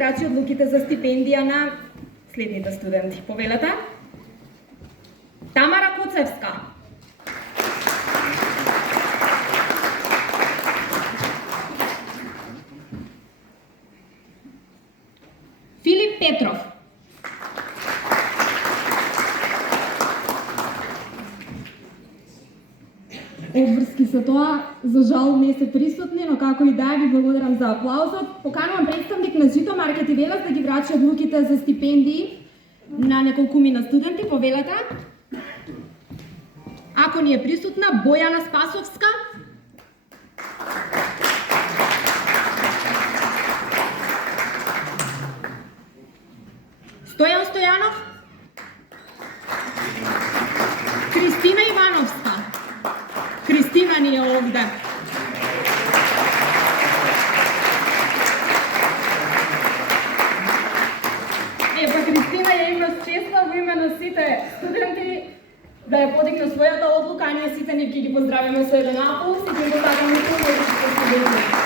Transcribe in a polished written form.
играчи одлуките за стипендија на следните студенти. Повелете. Тамара Куцевска. Филип Петров. Обврски со тоа, за жал не се присутни, но како и да е, ви благодарам за аплаузот. Поканувам представник на Жито Маркет и Велес да ги врачи одлуките за стипендии на неколкумина студенти. Повелете. Ако ни е присутна, Бојана Спасовска. Стојан Стојанов. Кристина Ивановска. Кристина ни е овде. Ева, Кристина ја има честа во име на сите студенти да ја подигне својата одлука, а ние сите ни ќе ги поздравиме со еден аплауз и ќе го сакаме